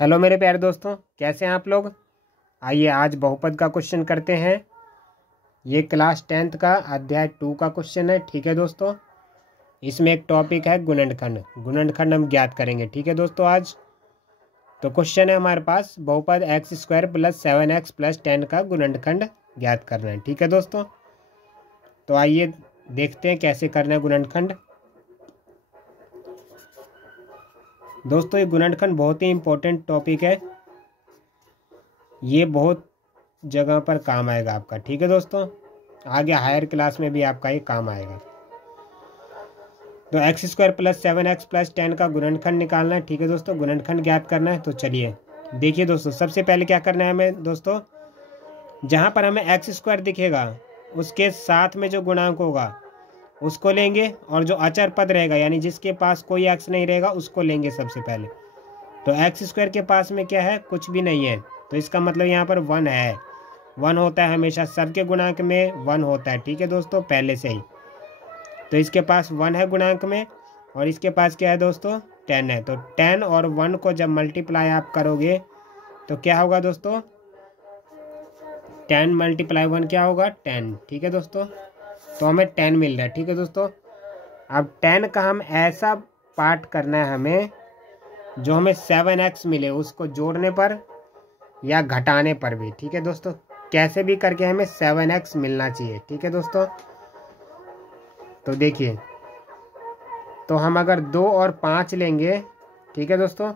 Hello मेरे प्यारे दोस्तों, कैसे हैं आप लोग। आइए आज बहुपद का क्वेश्चन करते हैं। ये क्लास 10th का अध्याय 2 का क्वेश्चन है। ठीक है दोस्तों, इसमें एक टॉपिक है गुणनखंड। गुणनखंड हम ज्ञात करेंगे। ठीक है दोस्तों, आज तो क्वेश्चन है हमारे पास बहुपद x² + 7x + 10 का गुणनखंड ज्ञात करना है। ठीक है दोस्तों, तो आइए देखते हैं कैसे करना है गुणनखंड। दोस्तों ये गुणनखंड बहुत ही इम्पोर्टेंट टॉपिक है, ये बहुत जगह पर काम आएगा आपका। ठीक है दोस्तों, आगे हायर क्लास में भी आपका ये काम आएगा। तो x² + 7x + 10 का गुणनखंड निकालना है। ठीक है दोस्तों, गुणनखंड ज्ञात करना है। तो चलिए देखिए दोस्तों, सबसे पहले क्या करना है हमें दोस्तों, जहाँ पर हमें x² दिखेगा उसके साथ में जो गुणांक होगा उसको लेंगे, और जो अचर पद रहेगा यानी जिसके पास कोई x नहीं रहेगा उसको लेंगे सबसे पहले। तो x² के पास में क्या है, कुछ भी नहीं है, तो इसका मतलब यहाँ पर 1 है। 1 होता है हमेशा, सबके गुणांक में 1 होता है। ठीक है दोस्तों, पहले से ही तो इसके पास 1 है गुणांक में, और इसके पास क्या है दोस्तों, 10 है। तो 10 और 1 को जब मल्टीप्लाई आप करोगे तो क्या होगा दोस्तों, 10 × 1 क्या होगा, 10। ठीक है दोस्तों, तो हमें 10 मिल रहा है। ठीक है दोस्तों, अब 10 का हम ऐसा पार्ट करना है हमें जो हमें 7x मिले, उसको जोड़ने पर या घटाने पर भी। ठीक है दोस्तों, कैसे भी करके हमें 7x मिलना चाहिए। ठीक है दोस्तों, तो देखिए, तो हम अगर 2 और 5 लेंगे, ठीक है दोस्तों,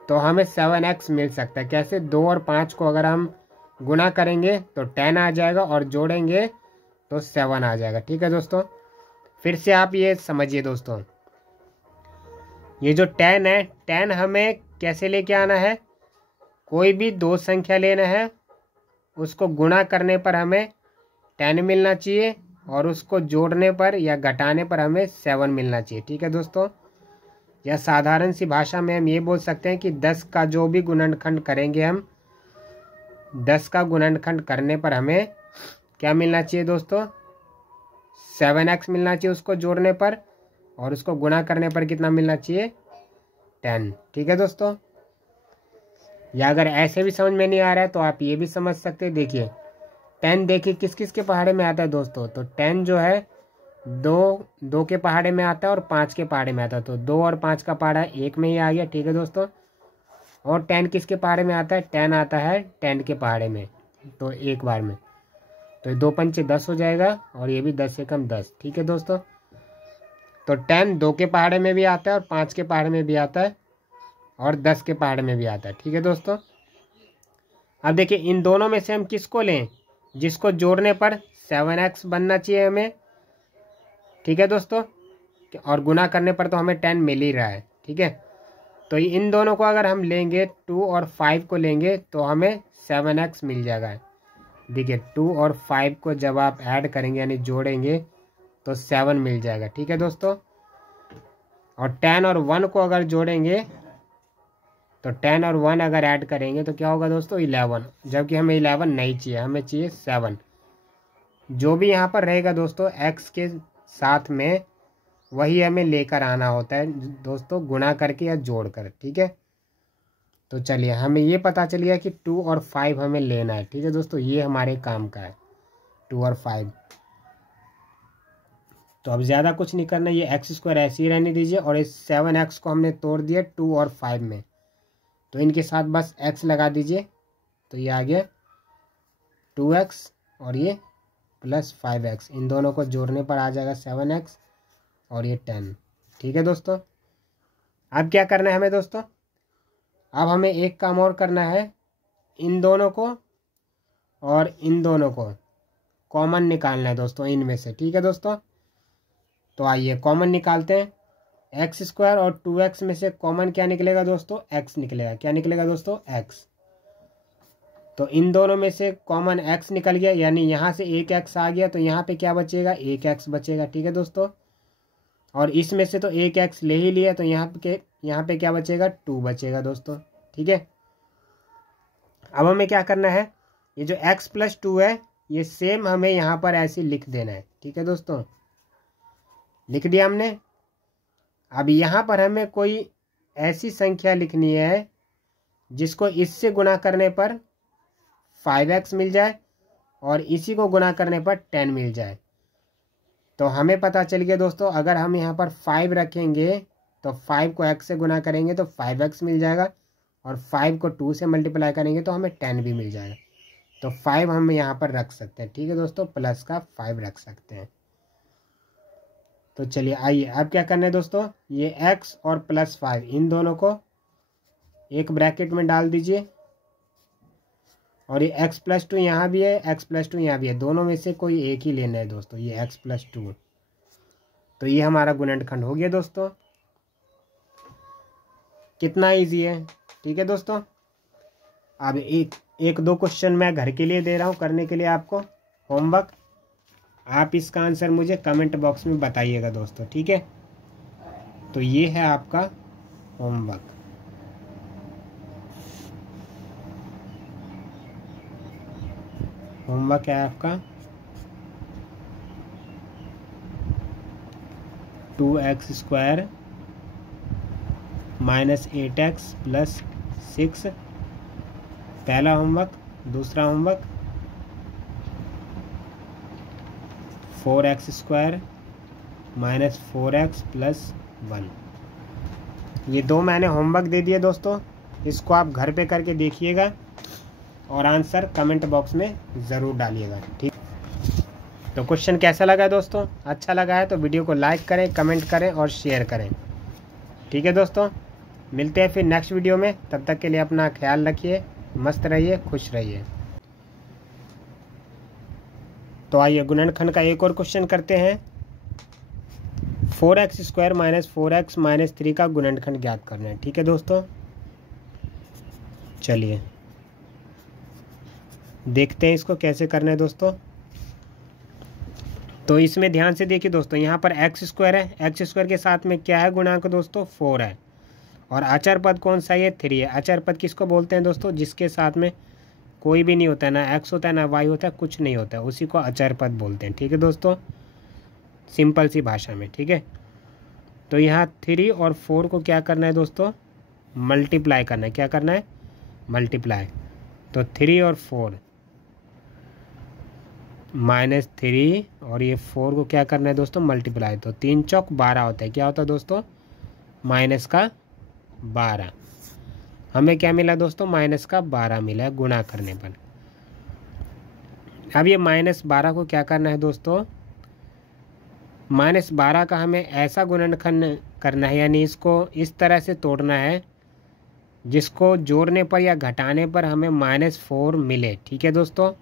तो हमें 7x मिल सकता है। कैसे, 2 और 5 को अगर हम गुणा करेंगे तो 10 आ जाएगा, और जोड़ेंगे तो 7 आ जाएगा। ठीक है दोस्तों, फिर से आप ये समझिए दोस्तों, ये जो 10 है, 10 हमें कैसे लेके आना है, कोई भी दो संख्या लेना है, उसको गुणा करने पर हमें 10 मिलना चाहिए, और उसको जोड़ने पर या घटाने पर हमें 7 मिलना चाहिए। ठीक है दोस्तों, या साधारण सी भाषा में हम ये बोल सकते हैं कि 10 का जो भी गुणनखंड करेंगे हम, 10 का गुणनखंड करने पर हमें क्या मिलना चाहिए दोस्तों, 7x मिलना चाहिए उसको जोड़ने पर, और उसको गुणा करने पर कितना मिलना चाहिए, 10। ठीक है दोस्तों, या अगर ऐसे भी समझ में नहीं आ रहा है तो आप ये भी समझ सकते हैं। देखिए 10 देखिए किस किस के पहाड़े में आता है दोस्तों, तो 10 जो है 2 के पहाड़े में आता है और 5 के पहाड़े में आता है। तो 2 और 5 का पहाड़ा एक में ही आ गया। ठीक है दोस्तों, और 10 किसके पहाड़े में आता है, 10 आता है 10 के पहाड़े में, तो एक बार में। तो 2 पंचे 10 हो जाएगा, और ये भी 10 से कम 10। ठीक है दोस्तों, तो 10 2 के पहाड़े में भी आता है, और 5 के पहाड़े में भी आता है, और 10 के पहाड़े में भी आता है। ठीक है दोस्तों, अब देखिए इन दोनों में से हम किसको लें, जिसको जोड़ने पर 7x बनना चाहिए हमें। ठीक है दोस्तों, और गुना करने पर तो हमें 10 मिल ही रहा है। ठीक है, तो इन दोनों को अगर हम लेंगे, 2 और 5 को लेंगे तो हमें 7x मिल जाएगा। देखिए 2 और 5 को जब आप ऐड करेंगे यानी जोड़ेंगे तो 7 मिल जाएगा। ठीक है दोस्तों, और 10 और 1 को अगर जोड़ेंगे तो 10 और 1 अगर ऐड करेंगे तो क्या होगा दोस्तों, 11। जबकि हमें 11 नहीं चाहिए, हमें चाहिए 7। जो भी यहाँ पर रहेगा दोस्तों x के साथ में, वही हमें लेकर आना होता है दोस्तों, गुणा करके या जोड़कर। ठीक है, तो चलिए हमें ये पता चल गया कि 2 और 5 हमें लेना है। ठीक है दोस्तों, ये हमारे काम का है 2 और 5। तो अब ज़्यादा कुछ नहीं करना, ये x² ऐसे ही रहने दीजिए, और इस 7x को हमने तोड़ दिया 2 और 5 में, तो इनके साथ बस x लगा दीजिए, तो ये आ गया 2x, और ये प्लस 5x, इन दोनों को जोड़ने पर आ जाएगा 7x, और ये 10। ठीक है दोस्तों, अब क्या करना है हमें दोस्तों, अब हमें एक काम और करना है, इन दोनों को और इन दोनों को कॉमन निकालना है दोस्तों इनमें से। ठीक है दोस्तों, तो आइए कॉमन निकालते हैं। x² और 2x में से कॉमन क्या निकलेगा दोस्तों, x निकलेगा। क्या निकलेगा दोस्तों, x। तो इन दोनों में से कॉमन x निकल गया, यानी यहाँ से एक x आ गया, तो यहाँ पे क्या बचेगा, एक x बचेगा। ठीक है दोस्तों, और इसमें से तो एक x ले ही लिया, तो यहाँ पे क्या बचेगा, 2 बचेगा दोस्तों। ठीक है, अब हमें क्या करना है, ये जो x + 2 है ये सेम हमें यहाँ पर ऐसे लिख देना है। ठीक है दोस्तों, लिख दिया हमने। अब यहाँ पर हमें कोई ऐसी संख्या लिखनी है जिसको इससे गुना करने पर 5x मिल जाए और इसी को गुना करने पर 10 मिल जाए। तो हमें पता चल गया दोस्तों, अगर हम यहाँ पर 5 रखेंगे तो 5 को x से गुना करेंगे तो 5x मिल जाएगा, और 5 को 2 से मल्टीप्लाई करेंगे तो हमें 10 भी मिल जाएगा। तो 5 हम यहाँ पर रख सकते हैं, ठीक है दोस्तों, प्लस का 5 रख सकते हैं। तो चलिए आइए अब क्या करना है दोस्तों, ये x और प्लस 5 इन दोनों को एक ब्रैकेट में डाल दीजिए, और ये x+2 यहाँ भी है, x+2 यहाँ भी है, दोनों में से कोई एक ही लेना है दोस्तों, ये x+2। तो ये हमारा गुणनखंड हो गया दोस्तों। कितना इजी है, ठीक है दोस्तों। अब एक दो क्वेश्चन मैं घर के लिए दे रहा हूँ करने के लिए आपको होमवर्क। आप इसका आंसर मुझे कमेंट बॉक्स में बताइएगा दोस्तों, ठीक है। तो ये है आपका होमवर्क। होमवर्क है आपका 2x² - 8x + 6 पहला होमवर्क। दूसरा होमवर्क 4x² - 4x + 1। ये दो मैंने होमवर्क दे दिए दोस्तों, इसको आप घर पे करके देखिएगा और आंसर कमेंट बॉक्स में ज़रूर डालिएगा, ठीक। तो क्वेश्चन कैसा लगा दोस्तों, अच्छा लगा है तो वीडियो को लाइक करें, कमेंट करें और शेयर करें, ठीक है दोस्तों। मिलते हैं फिर नेक्स्ट वीडियो में, तब तक के लिए अपना ख्याल रखिए, मस्त रहिए, खुश रहिए। तो आइए गुणनखंड का एक और क्वेश्चन करते हैं। 4x² - 4x - 3 का गुणनखंड ज्ञात करना है, ठीक है दोस्तों। चलिए देखते हैं इसको कैसे करना है दोस्तों। तो इसमें ध्यान से देखिए दोस्तों, यहाँ पर x² है, x² के साथ में क्या है गुणांक दोस्तों, 4 है, और अचर पद कौन सा है, 3 है। अचर पद किसको बोलते हैं दोस्तों, जिसके साथ में कोई भी नहीं होता है, ना x होता है ना y होता है, कुछ नहीं होता है, उसी को अचर पद बोलते हैं, ठीक है दोस्तों, सिंपल सी भाषा में, ठीक है। तो यहाँ 3 और 4 को क्या करना है दोस्तों, मल्टीप्लाई करना है। क्या करना है, मल्टीप्लाई। तो 3 और 4 -3 और ये 4 को क्या करना है दोस्तों, मल्टीप्लाई। तो 3 चौक 12 होता है, क्या होता है दोस्तों, -12। हमें क्या मिला दोस्तों, -12 मिला है गुणा करने पर। अब ये -12 को क्या करना है दोस्तों, -12 का हमें ऐसा गुणनखंड करना है, यानी इसको इस तरह से तोड़ना है जिसको जोड़ने पर या घटाने पर हमें -4 मिले, ठीक है दोस्तों।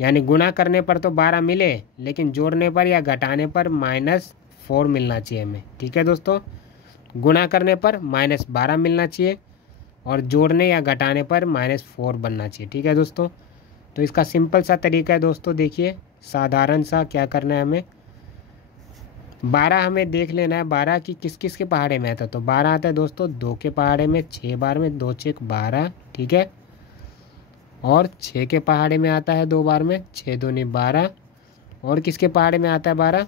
यानी गुणा करने पर तो 12 मिले, लेकिन जोड़ने पर या घटाने पर -4 मिलना चाहिए हमें, ठीक है दोस्तों। गुणा करने पर -12 मिलना चाहिए और जोड़ने या घटाने पर -4 बनना चाहिए, ठीक है दोस्तों। तो इसका सिंपल सा तरीका है दोस्तों, देखिए साधारण सा क्या करना है हमें। 12 हमें देख लेना है, 12 की किस किस के पहाड़े में आता है। तो 12 आता है दोस्तों 2 के पहाड़े में, 6 बार में, 2 6 12, ठीक है। और 6 के पहाड़े में आता है 2 बार में, 6 दूनी 12। और किसके पहाड़े में आता है 12,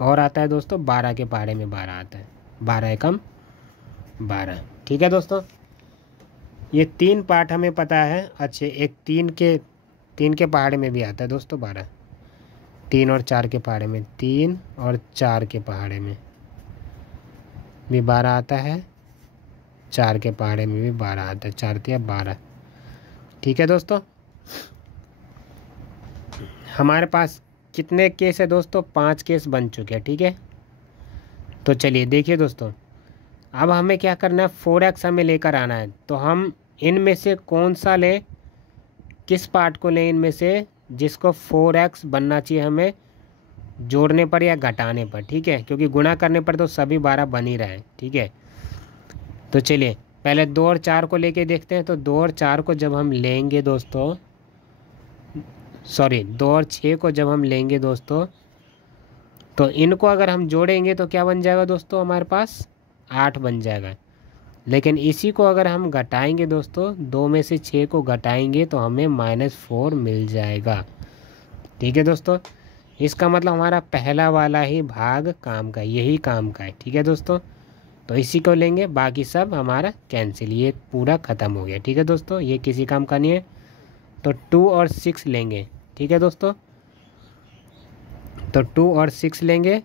और आता है दोस्तों 12 के पहाड़े में 12 आता है, 12 एकम 12, ठीक है दोस्तों। ये 3 पार्ट हमें पता है अच्छे। एक 3 के पहाड़े में भी आता है दोस्तों 12, 3 और 4 के पहाड़े में, 3 और 4 के पहाड़े में भी 12 आता है, 4 के पहाड़े में भी 12 आता है, 4 तिया 12, ठीक है दोस्तों। हमारे पास कितने केस है दोस्तों, 5 केस बन चुके हैं, ठीक है। तो चलिए देखिए दोस्तों, अब हमें क्या करना है, 4x हमें लेकर आना है। तो हम इनमें से कौन सा लें, किस पार्ट को लें इनमें से जिसको 4x बनना चाहिए हमें जोड़ने पर या घटाने पर, ठीक है, क्योंकि गुणा करने पर तो सभी 12 बन ही रहे हैं, ठीक है। तो चलिए पहले 2 और 4 को लेके देखते हैं। तो 2 और 4 को जब हम लेंगे दोस्तों, सॉरी 2 और 6 को जब हम लेंगे दोस्तों, तो इनको अगर हम जोड़ेंगे तो क्या बन जाएगा दोस्तों, हमारे पास 8 बन जाएगा। लेकिन इसी को अगर हम घटाएंगे दोस्तों, 2 में से 6 को घटाएंगे तो हमें -4 मिल जाएगा, ठीक है दोस्तों। इसका मतलब हमारा पहला वाला ही भाग काम का, यही काम का है, ठीक है दोस्तों। तो इसी को लेंगे, बाकी सब हमारा कैंसिल, ये पूरा ख़त्म हो गया। ठीक है दोस्तों, ये किसी काम का नहीं है। तो 2 और 6 लेंगे। ठीक है दोस्तों, तो 2 और 6 लेंगे,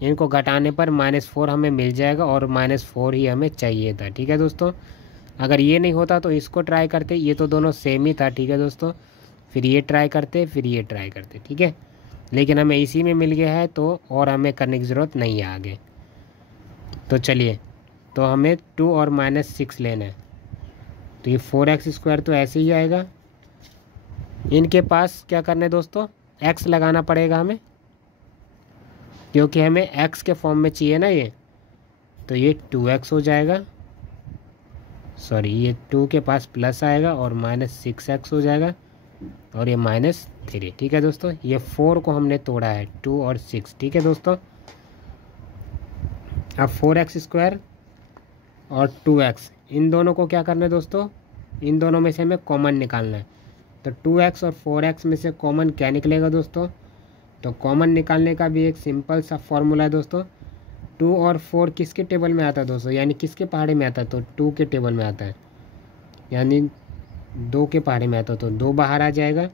इनको घटाने पर -4 हमें मिल जाएगा और -4 ही हमें चाहिए था। ठीक है दोस्तों, अगर ये नहीं होता तो इसको ट्राई करते, ये तो दोनों सेम ही था। ठीक है दोस्तों, फिर ये ट्राई करते, फिर ये ट्राई करते। ठीक है, लेकिन हमें इसी में मिल गया है तो और हमें करने की ज़रूरत नहीं है आगे। तो चलिए, तो हमें 2 और -6 लेना है। तो ये 4x² तो ऐसे ही आएगा। इनके पास क्या करना है दोस्तों, x लगाना पड़ेगा हमें, क्योंकि हमें x के फॉर्म में चाहिए ना ये। तो ये 2x हो जाएगा, सॉरी ये 2 के पास प्लस आएगा और -6x हो जाएगा और ये -3। ठीक है दोस्तों, ये 4 को हमने तोड़ा है, 2 और 6। ठीक है दोस्तों, अब 4x² और 2x, इन दोनों को क्या करना है दोस्तों, इन दोनों में से हमें कॉमन निकालना है। तो 2x और 4x में से कॉमन क्या निकलेगा दोस्तों, तो कॉमन निकालने का भी एक सिंपल सा फॉर्मूला है दोस्तों। 2 और 4 किसके टेबल में आता है दोस्तों, यानी किसके पहाड़े में आता है, तो 2 के टेबल में आता है, यानी 2 के पहाड़े में आता है। तो 2 बाहर आ जाएगा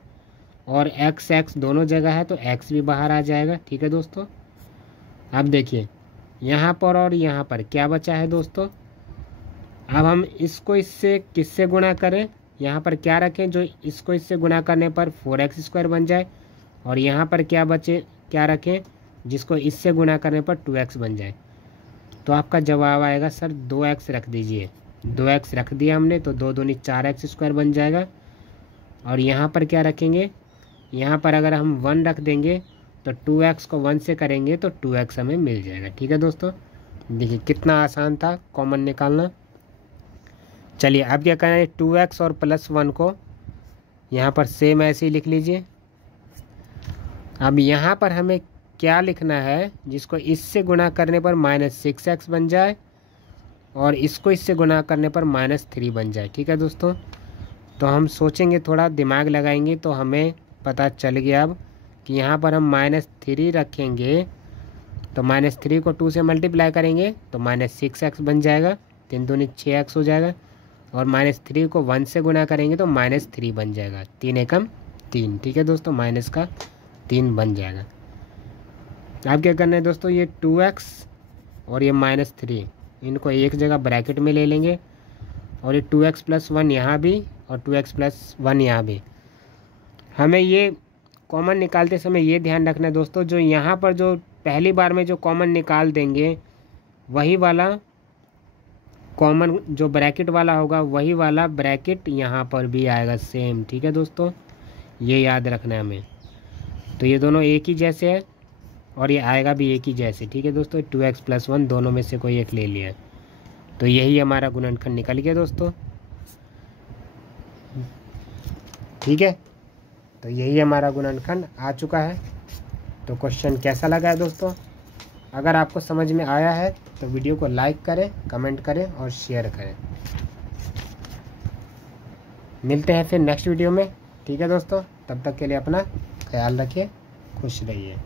और x दोनों जगह है तो x भी बाहर आ जाएगा। ठीक है दोस्तों, अब देखिए यहाँ पर और यहाँ पर क्या बचा है दोस्तों। अब हम इसको इससे किससे गुणा करें, यहाँ पर क्या रखें जो इसको इससे गुणा करने पर 4x² बन जाए, और यहाँ पर क्या बचे, क्या रखें जिसको इससे गुणा करने पर 2x बन जाए। तो आपका जवाब आएगा सर 2x रख दीजिए। 2x रख दिया हमने, तो 2 दूनी 4x² बन जाएगा। और यहाँ पर क्या रखेंगे, यहाँ पर अगर हम 1 रख देंगे तो 2x को 1 से करेंगे तो 2x हमें मिल जाएगा। ठीक है दोस्तों, देखिए कितना आसान था कॉमन निकालना। चलिए अब क्या करना है, 2x और +1 को यहाँ पर सेम ऐसे ही लिख लीजिए। अब यहाँ पर हमें क्या लिखना है, जिसको इससे गुणा करने पर -6x बन जाए और इसको इससे गुणा करने पर -3 बन जाए। ठीक है दोस्तों, तो हम सोचेंगे, थोड़ा दिमाग लगाएंगे तो हमें पता चल गया अब कि यहाँ पर हम -3 रखेंगे तो -3 को 2 से मल्टीप्लाई करेंगे तो -6x बन जाएगा, 3 दूनी 6x हो जाएगा, और -3 को 1 से गुणा करेंगे तो -3 बन जाएगा, 3 एकम 3। ठीक है दोस्तों, माइनस का 3 बन जाएगा। अब क्या करना है दोस्तों, ये 2x और ये -3 इनको एक जगह ब्रैकेट में ले लेंगे, और ये 2x + 1 यहाँ भी और 2x + 1 यहाँ भी। हमें ये कॉमन निकालते समय ये ध्यान रखना है दोस्तों, जो यहाँ पर जो पहली बार में जो कॉमन निकाल देंगे वही वाला कॉमन, जो ब्रैकेट वाला होगा वही वाला ब्रैकेट यहाँ पर भी आएगा सेम। ठीक है दोस्तों, ये याद रखना है हमें। तो ये दोनों एक ही जैसे है और ये आएगा भी एक ही जैसे। ठीक है दोस्तों, 2x + 1 दोनों में से कोई एक ले लिया, तो यही हमारा गुणनखंड निकल गया दोस्तों। ठीक है, तो यही हमारा गुणनखंड आ चुका है। तो क्वेश्चन कैसा लगा है दोस्तों, अगर आपको समझ में आया है तो वीडियो को लाइक करें, कमेंट करें और शेयर करें। मिलते हैं फिर नेक्स्ट वीडियो में। ठीक है दोस्तों, तब तक के लिए अपना ख्याल रखिए, खुश रहिए।